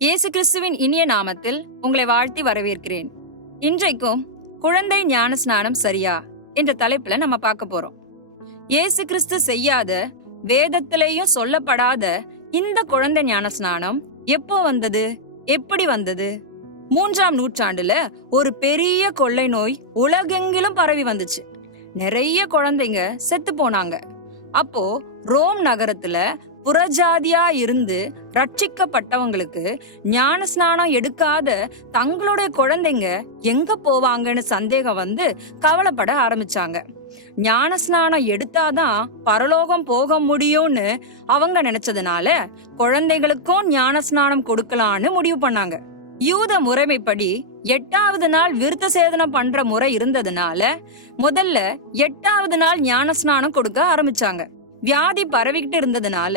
இயேசு கிறிஸ்துவின் இனிய நாமத்தில் உங்களை வாழ்த்தி வரவேற்கிறேன். இன்றைக்கும் குழந்தை ஞான ஸ்நானம் சரியா என்ற தலைப்புல நம்ம பார்க்க போறோம். இயேசு கிறிஸ்து செய்யாத, வேதத்திலேயும் சொல்லப்படாத இந்த குழந்தை ஞான ஸ்நானம் எப்போ வந்தது, எப்படி வந்தது? 3ஆம் நூற்றாண்டுல ஒரு பெரிய கொள்ளை நோய் உலகெங்கிலும் பரவி வந்துச்சு. நிறைய குழந்தைங்க செத்து போனாங்க. அப்போ ரோம் நகரத்துல புறஜாதியா இருந்து ரட்சிக்கப்பட்டவங்களுக்கு ஞான ஸ்நானம் எடுக்காத தங்களுடைய குழந்தைங்க எங்க போவாங்கன்னு சந்தேகம் வந்து கவலைப்பட ஆரம்பிச்சாங்க. ஞான ஸ்நானம் எடுத்தாதான் பரலோகம் போக முடியும்னு அவங்க நினைச்சதுனால குழந்தைகளுக்கும் ஞான ஸ்நானம் கொடுக்கலான்னு முடிவு பண்ணாங்க. யூத முறைமைப்படி 8வது நாள் விருத்த சேதனம் பண்ற முறை இருந்ததுனால முதல்ல 8வது நாள் ஞான ஸ்நானம் கொடுக்க ஆரம்பிச்சாங்க. வியாதி பரவிக்கிட்டு இருந்ததுனால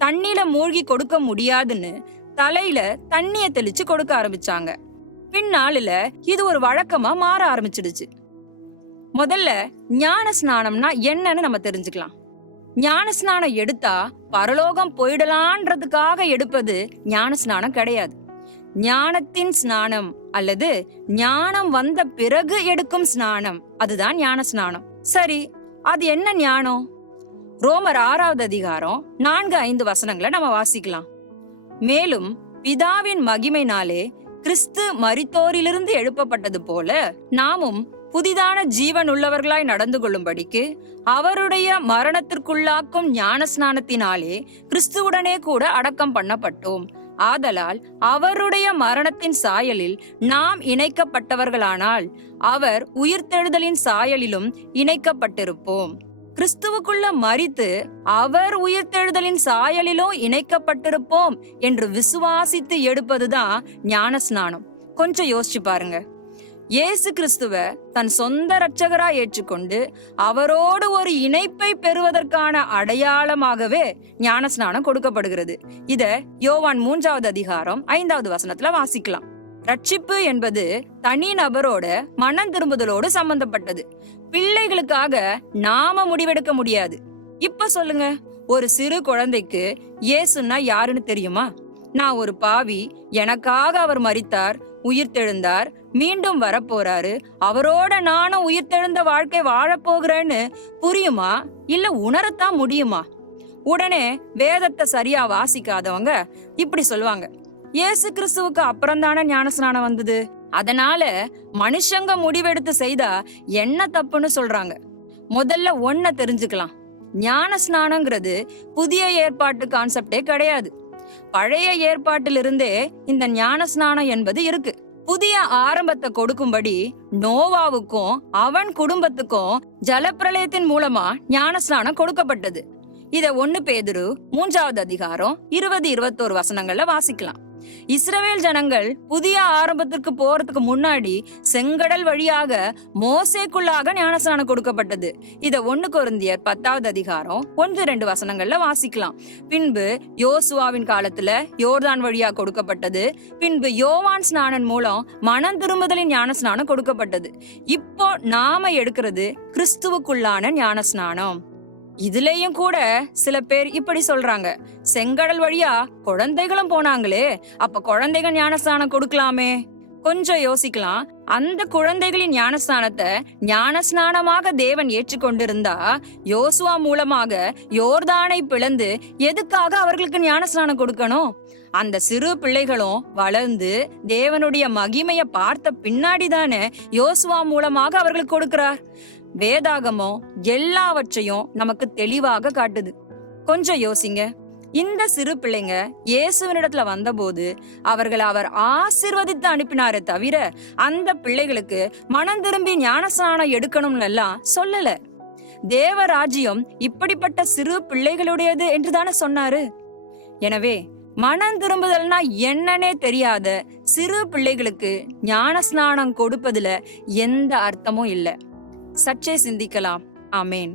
தண்ணியில மூழ்கி கொடுக்க முடியாதுன்னு தலையில தண்ணிய தெளிச்சு கொடுக்க ஆரம்பிச்சாங்க. பின்னாளில இது ஒரு வழக்கமா மாற ஆரம்பிச்சிடுச்சு. முதல்ல ஞான ஸ்நானம்னா என்னன்னு நம்ம தெரிஞ்சுக்கலாம். ஞான ஸ்நானம் எடுத்தா பரலோகம் போயிடலான்றதுக்காக எடுப்பது ஞான ஸ்நானம் கிடையாது. ஞானத்தின் ஸ்நானம் அல்லது ஞானம் வந்த பிறகு எடுக்கும் ஸ்நானம், அதுதான் ஞான ஸ்நானம். சரி, அது என்ன ஞானம்? ரோமர் 6வது அதிகாரம் 4-5 வசனங்களை நம்ம வாசிக்கலாம். மேலும் பிதாவின் மகிமையினாலே கிறிஸ்து மரித்தோரிலிருந்து எழுப்பப்பட்டது போல நாமும் புதிதான ஜீவன் உள்ளவர்களாய் நடந்து கொள்ளும்படிக்கு அவருடைய மரணத்திற்குள்ளாக்கும் ஞான ஸ்நானத்தினாலே கிறிஸ்துவுடனே கூட அடக்கம் பண்ணப்பட்டோம். ஆதலால் அவருடைய மரணத்தின் சாயலில் நாம் இணைக்கப்பட்டவர்களானால் அவர் உயிர்த்தெழுதலின் சாயலிலும் இணைக்கப்பட்டிருப்போம். கிறிஸ்துவுக்குள்ள மரித்து அவர் உயிர்த்தெழுதலின் சாயலிலும் இணைக்கப்பட்டிருப்போம் என்று விசுவாசித்து எடுப்பதுதான் ஞான ஸ்நானம். கொஞ்சம் யோசிச்சு பாருங்க. இயேசு கிறிஸ்துவ தன் சொந்த இரட்சகரா ஏற்றுக்கொண்டு அவரோடு ஒரு இணைப்பை பெறுவதற்கான அடையாளமாகவே ஞான ஸ்நானம் கொடுக்கப்படுகிறது. இத யோவான் 3வது அதிகாரம் 5வது வசனத்துல வாசிக்கலாம். ரட்சிப்பு என்பது தனி நபரோட மனம் திரும்புதலோடு சம்பந்தப்பட்டது. பிள்ளைகளுக்காக நாம முடிவெடுக்க முடியாது. இப்ப சொல்லுங்க, ஒரு சிறு குழந்தைக்கு இயேசுன்னா யாருன்னு தெரியுமா? நான் ஒரு பாவி, எனக்காக அவர் மரித்தார், உயிர்த்தெழுந்தார், மீண்டும் வரப்போறாரு, அவரோட நானும் உயிர்த்தெழுந்த வாழ்க்கை வாழப்போகிறேன்னு புரியுமா? இல்ல உணரத்தான் முடியுமா? உடனே வேதத்தை சரியா வாசிக்காதவங்க இப்படி சொல்லுவாங்க, இயேசு கிறிஸ்துவுக்கு அப்புறம் தானே ஞான ஸ்நானம் வந்தது, அதனால மனுஷங்க முடிவெடுத்து செய்தா என்ன தப்புன்னு சொல்றாங்க. முதல்ல ஒன்ன தெரிஞ்சுக்கலாம். ஞான ஸ்நானங்கிறது புதிய ஏற்பாட்டு கான்செப்டே கிடையாது. பழைய ஏற்பாட்டிலிருந்தே இந்த ஞான ஸ்நானம் என்பது இருக்கு. புதிய ஆரம்பத்தை கொடுக்கும்படி நோவாவுக்கும் அவன் குடும்பத்துக்கும் ஜலப்பிரளயத்தின் மூலமா ஞான ஸ்நானம் கொடுக்கப்பட்டது. இத 1 பேதுரு 3வது அதிகாரம் 20-21 வசனங்கள்ல வாசிக்கலாம். இஸ்ரவேல் ஜனங்கள் புதிய ஆரம்பத்திற்கு போறதுக்கு முன்னாடி செங்கடல் வழியாக மோசேக்குள்ளாக ஞானஸ்நானம் கொடுக்கப்பட்டது. இத 1 கொரிந்தியர் 10வது அதிகாரம் 1-2 வசனங்கள்ல வாசிக்கலாம். பின்பு யோசுவாவின் காலத்துல யோர்தான் வழியா கொடுக்கப்பட்டது. பின்பு யோவான் ஸ்நானன் மூலம் மனம் திரும்புதலின் ஞானஸ்நானம் கொடுக்கப்பட்டது. இப்போ நாம எடுக்கிறது கிறிஸ்துவுக்குள்ளான ஞானஸ்நானம். இதுலயும் கூட சில பேர் இப்படி சொல்றாங்க, செங்கடல் வழியா குழந்தைகளும் போனாங்களே, அப்ப குழந்தைகள் ஞானஸ்நானம் கொடுக்கலாமே. கொஞ்சம் யோசிக்கலாம். அந்த குழந்தைகளின் ஞானஸ்நானத்தை ஞானஸ்நானமாக தேவன் ஏற்றுக்கொண்டிருந்தா யோசுவா மூலமாக யோர்தானை பிளந்து எதுக்காக அவர்களுக்கு ஞானஸ்நானம் கொடுக்கணும்? அந்த சிறு பிள்ளைகளும் வளர்ந்து தேவனுடைய மகிமைய பார்த்த பின்னாடிதானே யோசுவா மூலமாக அவர்களுக்கு கொடுக்கிறார். வேதாகமம் எல்லாவற்றையும் நமக்கு தெளிவாக காட்டுது. கொஞ்சம் யோசிங்க. இந்த சிறு பிள்ளைங்க இயேசுவினிடத்துல வந்தபோது அவர்களை அவர் ஆசீர்வதித்து அனுப்பினாரே தவிர அந்த பிள்ளைகளுக்கு மனம் திரும்பி ஞானஸ்நானம் எடுக்கணும்னு எல்லாம் சொல்லல. தேவராஜ்யம் இப்படிப்பட்ட சிறு பிள்ளைகளுடையது என்றுதானே சொன்னாரு. எனவே மனம் திரும்புதல்னா என்னன்னே தெரியாத சிறு பிள்ளைகளுக்கு ஞானஸ்நானம் கொடுப்பதுல எந்த அர்த்தமும் இல்லை. சற்றே சிந்திக்கலாம். ஆமேன்.